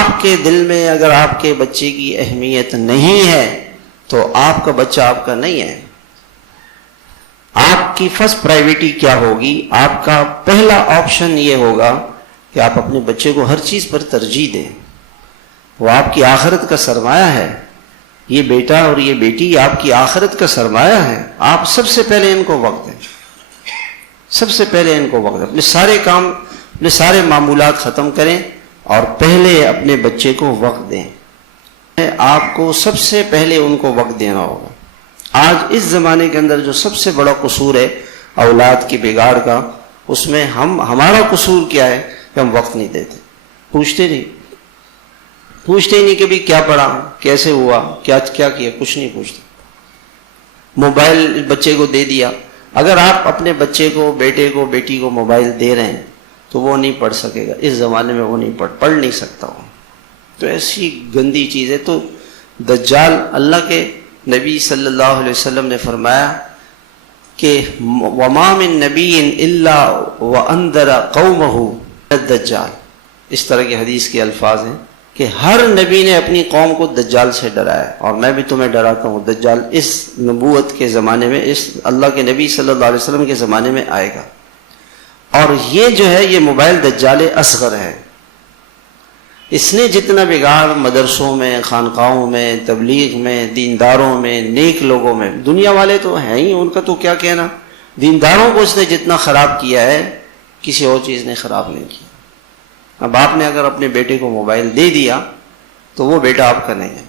آپ کے دل میں اگر آپ کے بچے کی اہمیت نہیں ہے تو آپ کا بچہ آپ کا نہیں ہے. آپ کی فرسٹ پرائیورٹی کیا ہوگی؟ آپ کا پہلا آپشن یہ ہوگا کہ آپ اپنے بچے کو ہر چیز پر ترجیح دیں. وہ آپ کی آخرت کا سرمایہ ہے. یہ بیٹا اور یہ بیٹی آپ کی آخرت کا سرمایہ ہے. آپ سب سے پہلے ان کو وقت دیں. سب سے پہلے ان کو وقت دیں. اپنے سارے کام، اپنے سارے معمولات ختم کریں اور پہلے اپنے بچے کو وقت دیں. آپ کو سب سے پہلے ان کو وقت دینا ہوگا. آج اس زمانے کے اندر جو سب سے بڑا قصور ہے اولاد کی بگاڑ کا، اس میں ہمارا قصور کیا ہے کہ ہم وقت نہیں دیتے. پوچھتے ہی نہیں کہ بھی کیا پڑھا، کیسے ہوا، کیا کیا، کچھ نہیں پوچھتے. موبائل بچے کو دے دیا. اگر آپ اپنے بچے کو، بیٹے کو، بیٹی کو موبائل دے رہے ہیں تو وہ نہیں پڑھ سکے گا. اس زمانے میں وہ نہیں پڑھ نہیں سکتا وہ. تو ایسی گندی چیز ہے. تو دجال، اللہ کے نبی صلی اللہ علیہ وسلم نے فرمایا کہ وَمَا مِن نَبِيٍّ إِلَّا وَأَنذَرَ قَوْمَهُ الدَّجَّالِ. اس طرح کے حدیث کے الفاظ ہیں کہ ہر نبی نے اپنی قوم کو دجال سے ڈرایا، اور میں بھی تمہیں ڈراتا ہوں. دجال اس نبوت کے زمانے میں، اس اللہ کے نبی صلی اللہ علیہ وسلم کے زمانے میں آئے گا. اور یہ جو ہے یہ موبائل دجال اصغر ہے. اس نے جتنا بگاڑ مدرسوں میں، خانقاہوں میں، تبلیغ میں، دینداروں میں، نیک لوگوں میں، دنیا والے تو ہیں ہی، ان کا تو کیا کہنا. دینداروں کو اس نے جتنا خراب کیا ہے کسی اور چیز نے خراب نہیں کیا. اب آپ نے اگر اپنے بیٹے کو موبائل دے دیا تو وہ بیٹا آپ کا نہیں ہے.